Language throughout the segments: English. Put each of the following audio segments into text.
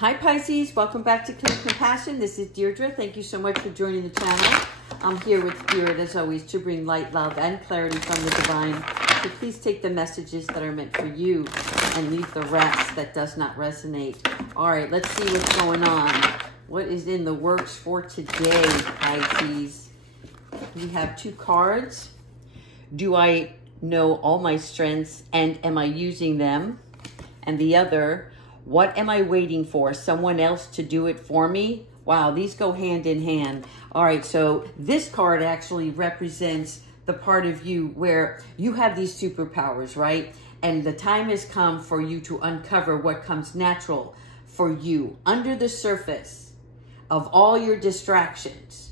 Hi Pisces, welcome back to Clear Compassion. This is Deirdre. Thank you so much for joining the channel. I'm here with Spirit as always to bring light, love, and clarity from the divine. So please take the messages that are meant for you and leave the rest that does not resonate. All right, let's see what's going on. What is in the works for today, Pisces? We have two cards. Do I know all my strengths and am I using them? And the other, what am I waiting for? Someone else to do it for me? Wow, these go hand in hand. All right, so this card actually represents the part of you where you have these superpowers, right? And the time has come for you to uncover what comes natural for you under the surface of all your distractions.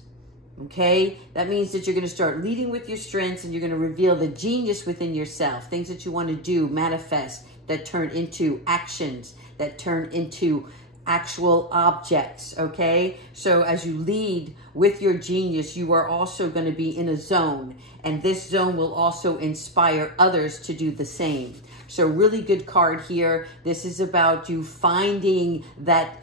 Okay, that means that you're going to start leading with your strengths and you're going to reveal the genius within yourself, things that you want to do, manifest, that turn into actions, that turn into actual objects. Okay, so as you lead with your genius, you are also going to be in a zone, and this zone will also inspire others to do the same. So really good card here. This is about you finding that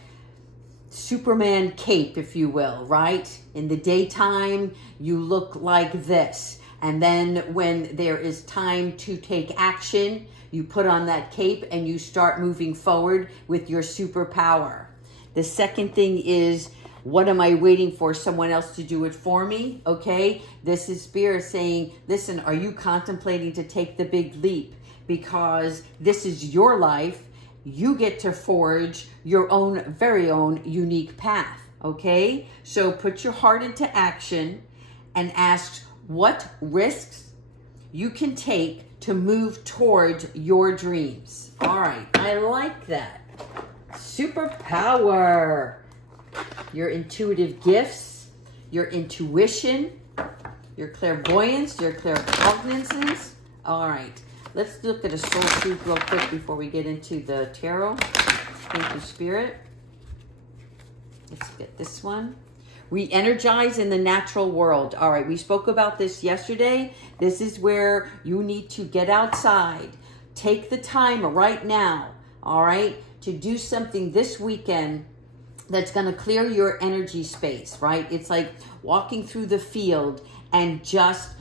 Superman cape, if you will, right? In the daytime, you look like this. And then when there is time to take action, you put on that cape and you start moving forward with your superpower. The second thing is, what am I waiting for? Someone else to do it for me? Okay, this is Spirit saying, listen, are you contemplating to take the big leap? Because this is your life. You get to forge your own, very own unique path, okay? So put your heart into action and ask what risks you can take to move towards your dreams. All right, I like that. Superpower. Your intuitive gifts, your intuition, your clairvoyance, your claircognizance. All right. Let's look at a soul truth real quick before we get into the tarot. Thank you, Spirit. Let's get this one. We energize in the natural world. All right, we spoke about this yesterday. This is where you need to get outside. Take the time right now, all right, to do something this weekend that's going to clear your energy space, right? It's like walking through the field and just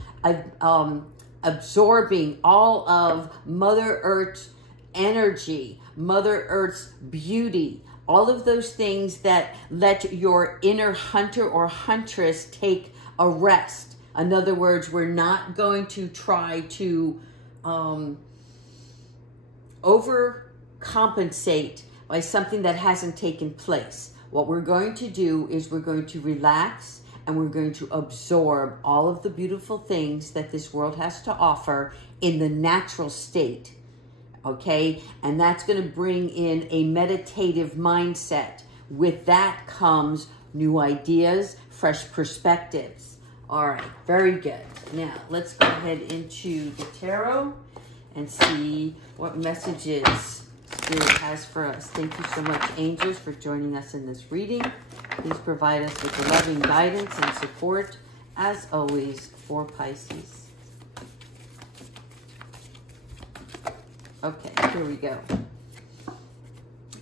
absorbing all of Mother Earth's energy, Mother Earth's beauty, all of those things that let your inner hunter or huntress take a rest. In other words, we're not going to try to overcompensate by something that hasn't taken place. What we're going to do is we're going to relax and we're going to absorb all of the beautiful things that this world has to offer in the natural state, okay? And that's going to bring in a meditative mindset. With that comes new ideas, fresh perspectives. All right, very good. Now, let's go ahead into the tarot and see what messages Spirit has for us. Thank you so much, angels, for joining us in this reading. Please provide us with the loving guidance and support, as always, for Pisces. Okay, here we go.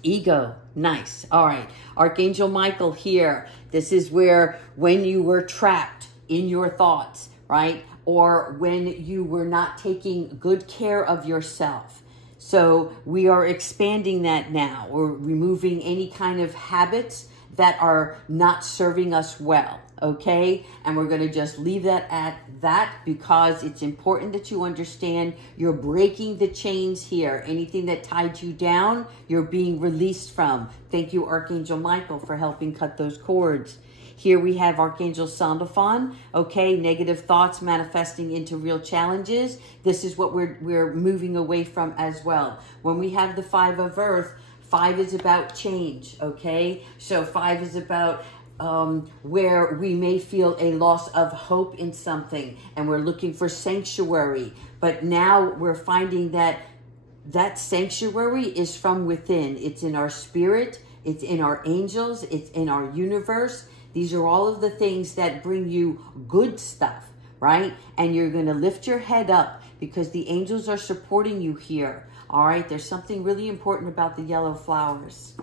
Ego, nice. All right, Archangel Michael here. This is where when you were trapped in your thoughts, right? Or when you were not taking good care of yourself. So we are expanding that now. We're removing any kind of habits that are not serving us well, okay? And we're going to just leave that at that because it's important that you understand you're breaking the chains here. Anything that tied you down, you're being released from. Thank you, Archangel Michael, for helping cut those cords. Here we have Archangel Sandalphon, okay, negative thoughts manifesting into real challenges. This is what we're moving away from as well. When we have the Five of Earth, 5 is about change, okay? So 5 is about where we may feel a loss of hope in something and we're looking for sanctuary. But now we're finding that that sanctuary is from within. It's in our spirit, it's in our angels, it's in our universe. These are all of the things that bring you good stuff, right? And you're going to lift your head up because the angels are supporting you here. All right, there's something really important about the yellow flowers.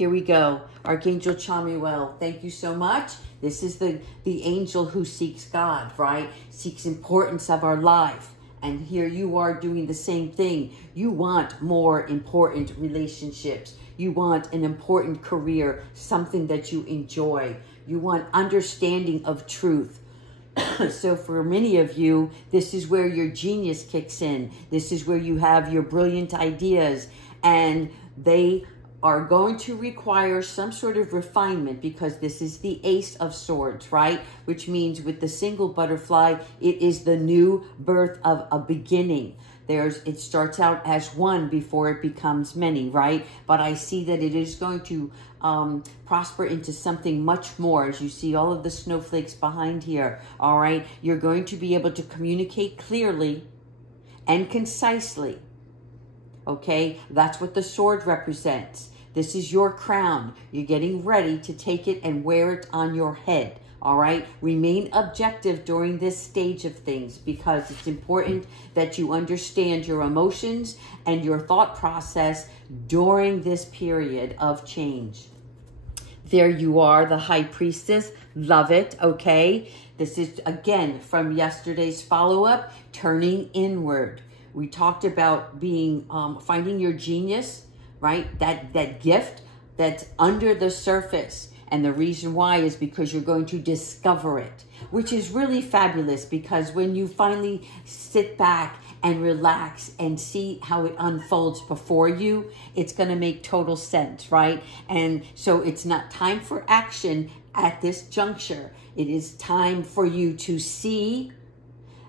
here we go. Archangel Chamuel, thank you so much. This is the angel who seeks God, right? Seeks importance of our life. And here you are doing the same thing. You want more important relationships. You want an important career, something that you enjoy. You want understanding of truth. So for many of you, this is where your genius kicks in. This is where you have your brilliant ideas, and they are going to require some sort of refinement, because this is the Ace of Swords, right? Which means with the single butterfly, it is the new birth of a beginning. It starts out as one before it becomes many, right? But I see that it is going to prosper into something much more. As you see all of the snowflakes behind here, all right? You're going to be able to communicate clearly and concisely, okay? That's what the sword represents. This is your crown. You're getting ready to take it and wear it on your head. All right. Remain objective during this stage of things, because it's important that you understand your emotions and your thought process during this period of change. There you are, the High Priestess. Love it. Okay. This is, again, from yesterday's follow-up, turning inward. We talked about being, finding your genius, right? That gift that's under the surface. And the reason why is because you're going to discover it, which is really fabulous, because when you finally sit back and relax and see how it unfolds before you, it's going to make total sense, right? And so it's not time for action at this juncture. It is time for you to see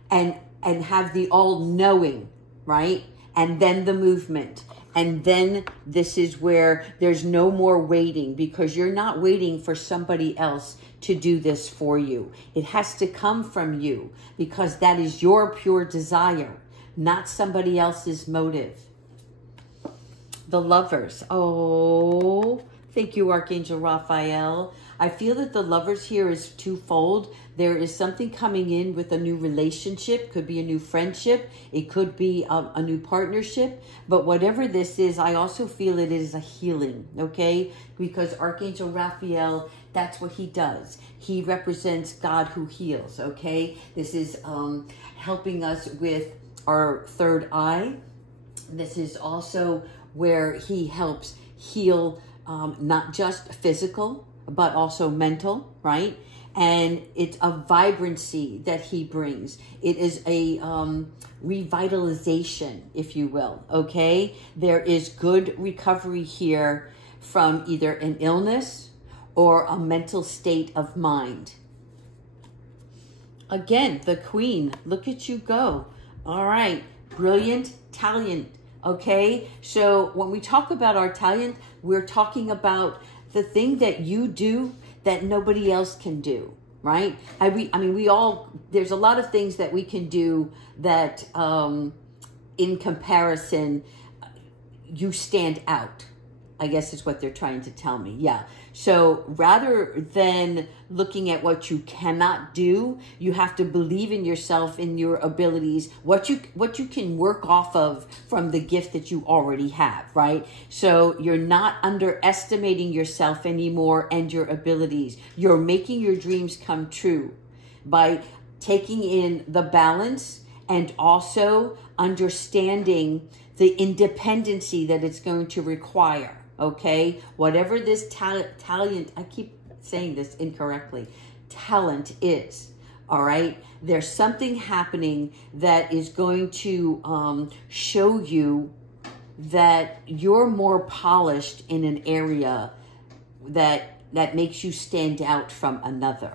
and have the all-knowing, right? And then the movement. And then this is where there's no more waiting, because you're not waiting for somebody else to do this for you. It has to come from you, because that is your pure desire, not somebody else's motive. The Lovers. Oh, thank you, Archangel Raphael. I feel that the Lovers here is twofold. There is something coming in with a new relationship. Could be a new friendship. It could be a new partnership. But whatever this is, I also feel it is a healing, okay? Because Archangel Raphael, that's what he does. He represents God who heals, okay? This is helping us with our third eye. This is also where he helps heal not just physical, but also mental, right? And it's a vibrancy that he brings. It is a revitalization, if you will, okay? There is good recovery here from either an illness or a mental state of mind. Again, the Queen, look at you go. All right, brilliant talent, okay? So when we talk about our talent, we're talking about the thing that you do that nobody else can do, right? I mean, we all, there's a lot of things that we can do that in comparison, you stand out, I guess is what they're trying to tell me. Yeah. So rather than looking at what you cannot do, you have to believe in yourself, in your abilities, what you can work off of from the gift that you already have, right? So you're not underestimating yourself anymore and your abilities. You're making your dreams come true by taking in the balance and also understanding the independency that it's going to require. Okay, whatever this talent, I keep saying this incorrectly, talent is, all right? There's something happening that is going to show you that you're more polished in an area that makes you stand out from another.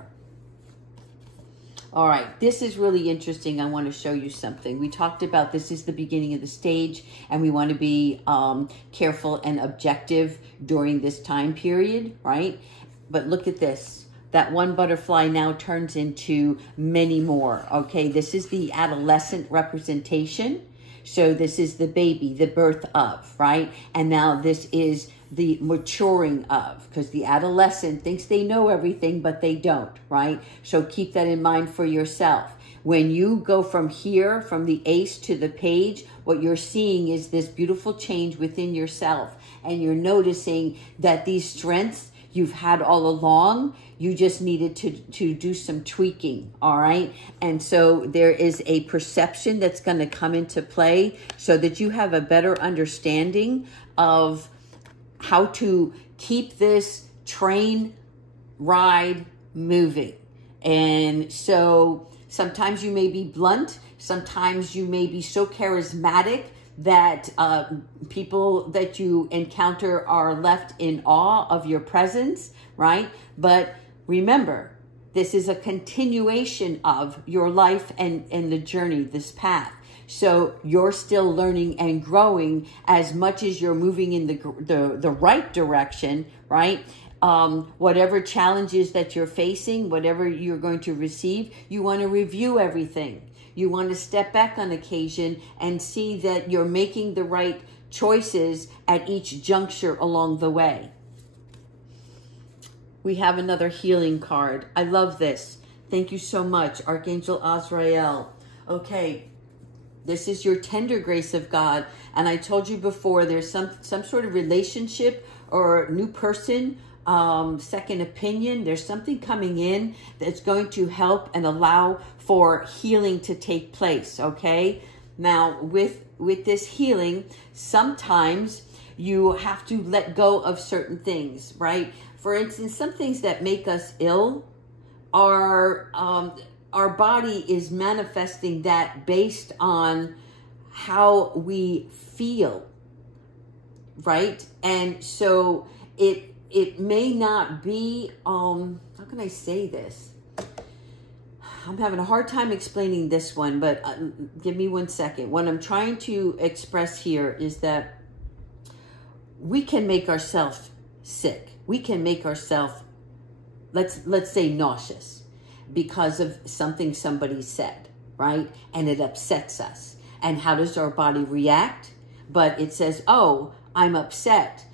All right, this is really interesting. I want to show you something. We talked about this is the beginning of the stage, and we want to be careful and objective during this time period, right? But look at this. That one butterfly now turns into many more, okay? This is the adolescent representation. So this is the baby, the birth of, right? And now this is the maturing of, because the adolescent thinks they know everything, but they don't, right? So keep that in mind for yourself. When you go from here, from the ace to the page, what you're seeing is this beautiful change within yourself. And you're noticing that these strengths you've had all along, you just needed to do some tweaking, all right? And so there is a perception that's going to come into play so that you have a better understanding of how to keep this train ride moving. And so sometimes you may be blunt, sometimes you may be so charismatic that people that you encounter are left in awe of your presence, right? But remember, this is a continuation of your life and the journey, this path. So you're still learning and growing as much as you're moving in the right direction, right? Whatever challenges that you're facing, whatever you're going to receive, you want to review everything. You want to step back on occasion and see that you're making the right choices at each juncture along the way. We have another healing card. I love this. Thank you so much, Archangel Azrael. Okay, this is your tender grace of God. And I told you before, there's some sort of relationship or new person, second opinion. There's something coming in that's going to help and allow for healing to take place, okay? Now, with this healing, sometimes you have to let go of certain things, right? For instance, some things that make us ill are our body is manifesting that based on how we feel, right? And so it may not be, how can I say this? I'm having a hard time explaining this one, but give me 1 second. What I'm trying to express here is that we can make ourselves sick. We can make ourselves, let's say, nauseous because of something somebody said, right? And it upsets us. And how does our body react? But it says, oh, I'm upset.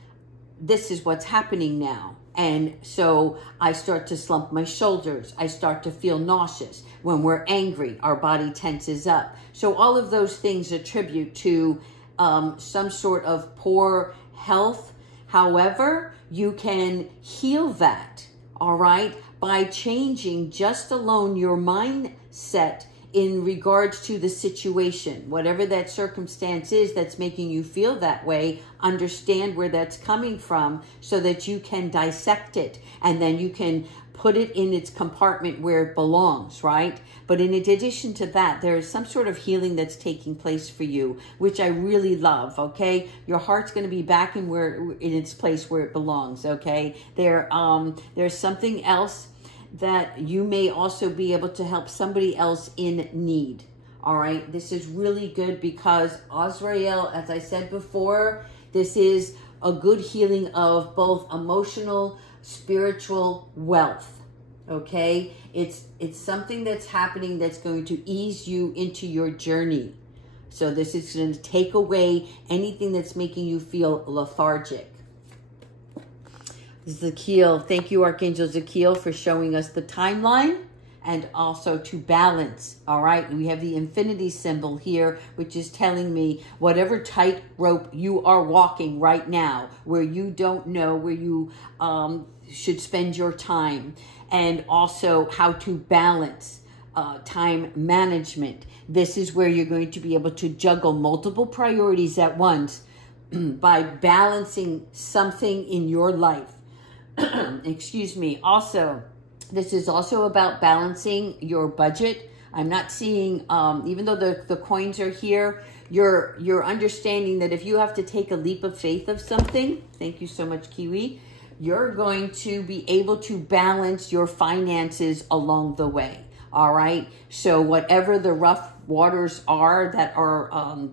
This is what's happening now. And so I start to slump my shoulders. I start to feel nauseous. When we're angry, our body tenses up. So all of those things attribute to some sort of poor health. However, you can heal that, all right, by changing just alone your mindset in regards to the situation. Whatever that circumstance is that's making you feel that way, understand where that's coming from so that you can dissect it and then you can put it in its compartment where it belongs, right? But in addition to that, there is some sort of healing that's taking place for you, which I really love, okay? Your heart's going to be back in its place where it belongs, okay? There's something else that you may also be able to help somebody else in need. All right, this is really good because Azrael, as I said before, this is a good healing of both emotional, spiritual wealth. Okay, it's something that's happening that's going to ease you into your journey. So this is going to take away anything that's making you feel lethargic. Zakiel, thank you, Archangel Zakiel, for showing us the timeline and also to balance. All right, we have the infinity symbol here, which is telling me whatever tightrope you are walking right now, where you don't know where you should spend your time, and also how to balance time management. This is where you're going to be able to juggle multiple priorities at once by balancing something in your life. Excuse me. Also, this is also about balancing your budget. I'm not seeing, even though the coins are here, you're understanding that if you have to take a leap of faith of something, thank you so much, Kiwi, you're going to be able to balance your finances along the way. All right. So whatever the rough waters are that are, how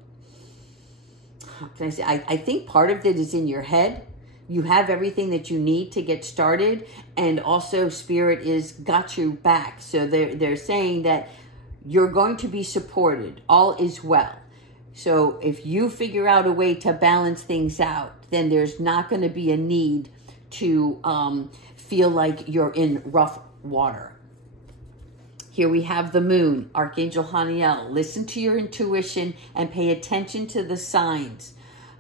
can I say? I think part of it is in your head. You have everything that you need to get started, and also Spirit is got you back. So they're saying that you're going to be supported. All is well. So if you figure out a way to balance things out, then there's not going to be a need to feel like you're in rough water. Here we have the moon, Archangel Haniel. Listen to your intuition and pay attention to the signs.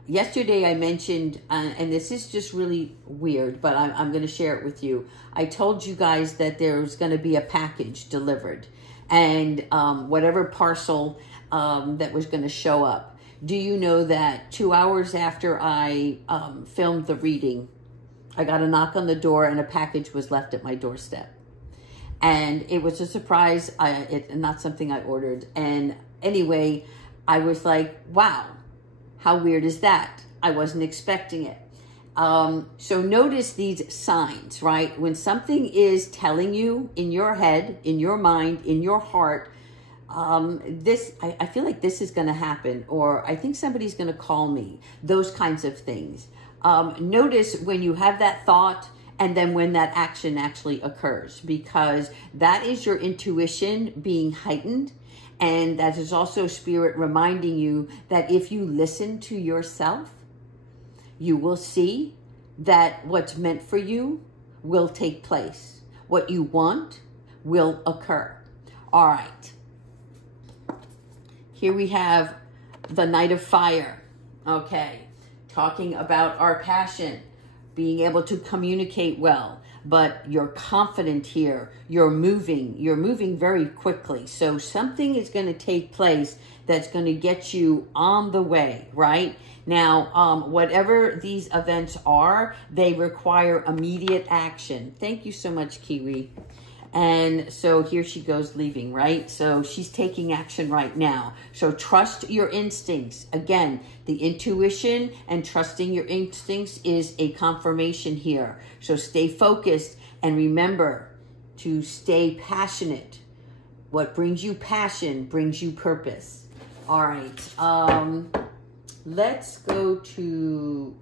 Yesterday I mentioned, and this is just really weird, but I'm going to share it with you. I told you guys that there was going to be a package delivered, and whatever parcel that was going to show up. Do you know that 2 hours after I filmed the reading, I got a knock on the door and a package was left at my doorstep? And it was a surprise, not something I ordered. And anyway, I was like, wow. How weird is that? I wasn't expecting it. So notice these signs, right? When something is telling you in your head, in your mind, in your heart, I feel like this is going to happen, or I think somebody's going to call me, those kinds of things. Notice when you have that thought and then when that action actually occurs, because that is your intuition being heightened. And that is also Spirit reminding you that if you listen to yourself, you will see that what's meant for you will take place. What you want will occur. All right. Here we have the Knight of Fire. Okay. Talking about our passion, being able to communicate well. But you're confident here. You're moving very quickly. So something is going to take place that's going to get you on the way, right? Now, whatever these events are, they require immediate action. Thank you so much, Kiwi. And so here she goes leaving, right? So she's taking action right now. So trust your instincts. Again, the intuition and trusting your instincts is a confirmation here. So stay focused and remember to stay passionate. What brings you passion brings you purpose. All right. Let's go to,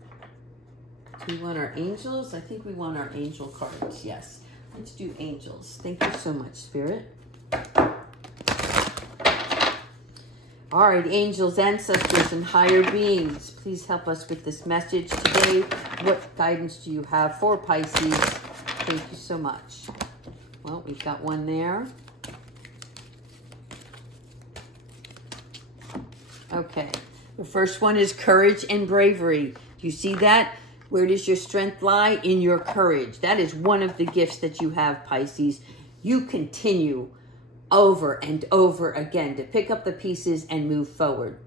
do we want our angels? I think we want our angel cards. Yes. Let's do angels. Thank you so much, Spirit. All right, angels, ancestors, and higher beings, please help us with this message today. What guidance do you have for Pisces? Thank you so much. Well, we've got one there. Okay. The first one is courage and bravery. Do you see that? Where does your strength lie? In your courage. That is one of the gifts that you have, Pisces. You continue over and over again to pick up the pieces and move forward.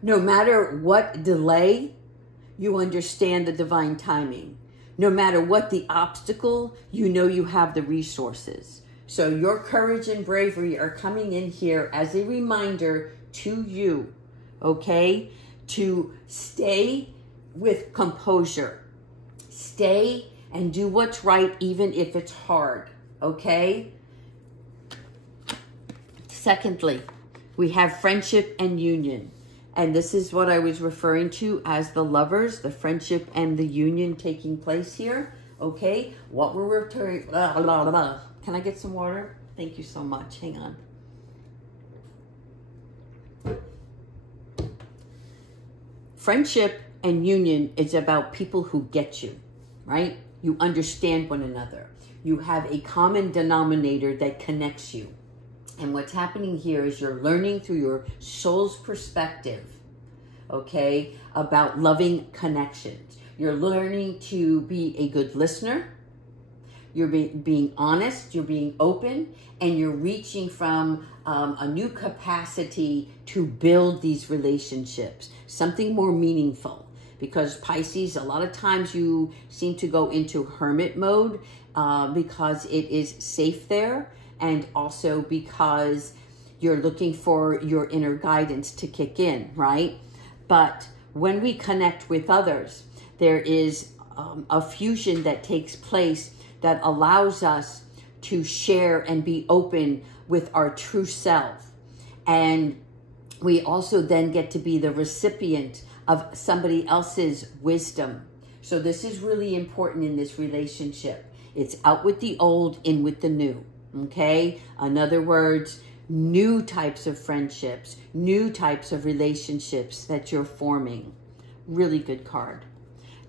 No matter what delay, you understand the divine timing. No matter what the obstacle, you know you have the resources. So your courage and bravery are coming in here as a reminder to you, okay, to stay with composure. Stay and do what's right even if it's hard, okay? Secondly, we have friendship and union. And this is what I was referring to as the lovers, the friendship and the union taking place here, okay? What we're referring, can I get some water? Thank you so much. Hang on. Friendship and union is about people who get you, right? You understand one another. You have a common denominator that connects you. And what's happening here is you're learning through your soul's perspective, okay, about loving connections. You're learning to be a good listener. You're being honest. You're being open. And you're reaching from a new capacity to build these relationships, something more meaningful. Because Pisces, a lot of times you seem to go into hermit mode because it is safe there, and also because you're looking for your inner guidance to kick in, right? But when we connect with others, there is a fusion that takes place that allows us to share and be open with our true self. And we also then get to be the recipient of somebody else's wisdom. So this is really important in this relationship. It's out with the old, in with the new, okay? In other words, new types of friendships, new types of relationships that you're forming. Really good card.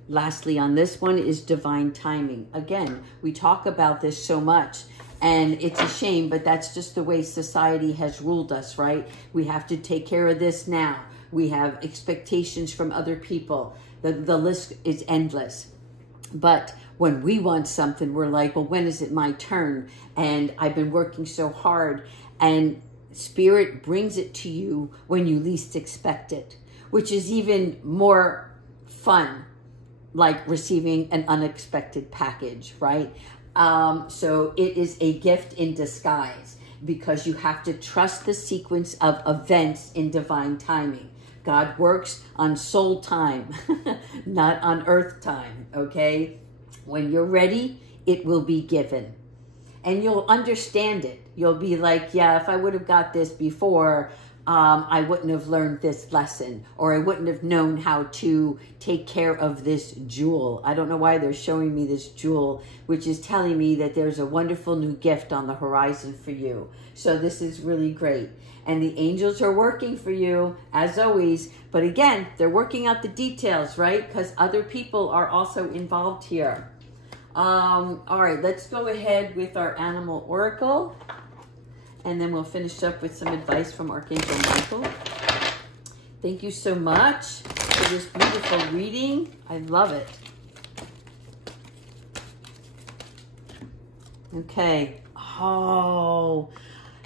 Lastly, on this one is divine timing. Again, we talk about this so much, And it's a shame, but that's just the way society has ruled us, right? We have to take care of this now. We have expectations from other people. The list is endless. But when we want something, we're like, well, when is it my turn? And I've been working so hard. And Spirit brings it to you when you least expect it, which is even more fun, like receiving an unexpected package, right? So it is a gift in disguise, because you have to trust the sequence of events in divine timing. God works on soul time, not on earth time, okay? When you're ready, it will be given. And you'll understand it. You'll be like, yeah, if I would have got this before, I wouldn't have learned this lesson, or I wouldn't have known how to take care of this jewel. I don't know why they're showing me this jewel, which is telling me that there's a wonderful new gift on the horizon for you. So this is really great. And the angels are working for you, as always. But again, they're working out the details, right? Because other people are also involved here. All right, let's go ahead with our animal oracle. And then we'll finish up with some advice from Archangel Michael. Thank you so much for this beautiful reading. I love it. Okay. Oh,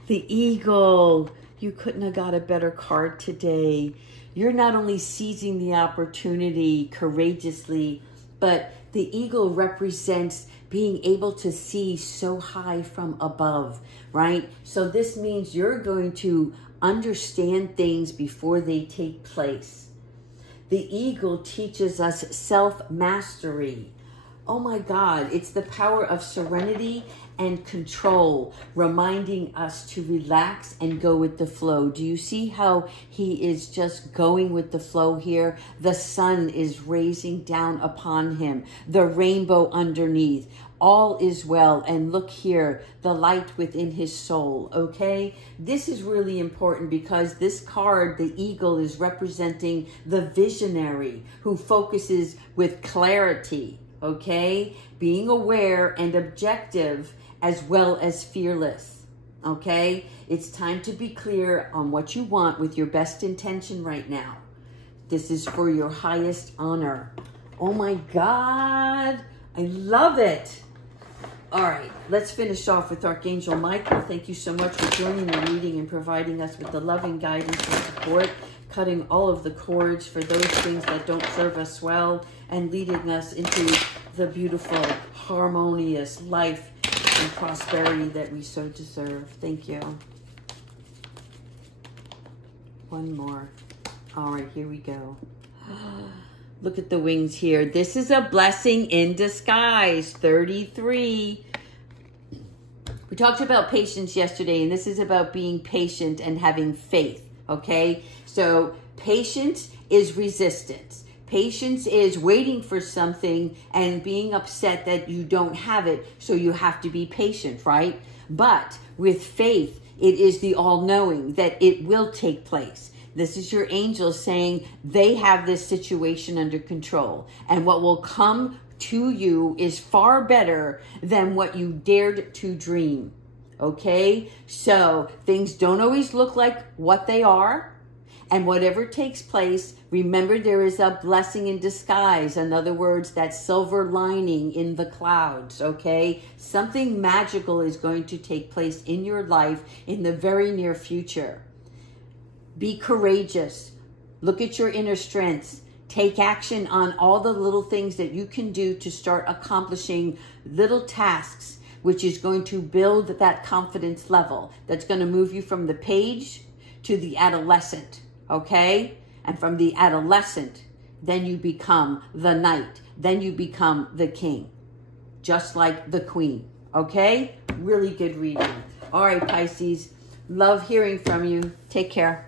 the eagle. You couldn't have got a better card today. You're not only seizing the opportunity courageously, but the eagle represents being able to see so high from above, right? So this means you're going to understand things before they take place. The eagle teaches us self-mastery. Oh my God, it's the power of serenity and control, reminding us to relax and go with the flow. Do you see how he is just going with the flow here? The sun is raising down upon him, the rainbow underneath. All is well. And look here, the light within his soul, okay? This is really important because this card, the eagle, is representing the visionary who focuses with clarity, okay? Being aware and objective as well as fearless, okay? It's time to be clear on what you want with your best intention right now. This is for your highest honor. Oh my God, I love it. All right, let's finish off with Archangel Michael. Thank you so much for joining the reading and providing us with the loving guidance and support, cutting all of the cords for those things that don't serve us well, and leading us into the beautiful, harmonious life and prosperity that we so deserve. Thank you. One more. All right, here we go. Look at the wings here. This is a blessing in disguise. 33. We talked about patience yesterday, and this is about being patient and having faith, okay? So patience is resistance. Patience is waiting for something and being upset that you don't have it, so you have to be patient, right? But with faith, it is the all-knowing that it will take place. This is your angels saying they have this situation under control. And what will come to you is far better than what you dared to dream. Okay? So things don't always look like what they are. And whatever takes place, remember there is a blessing in disguise. In other words, that silver lining in the clouds, okay? Something magical is going to take place in your life in the very near future. Be courageous. Look at your inner strengths. Take action on all the little things that you can do to start accomplishing little tasks, which is going to build that confidence level. That's going to move you from the page to the adolescent, okay? And from the adolescent, then you become the knight. Then you become the king, just like the queen, okay? Really good reading. All right, Pisces. Love hearing from you. Take care.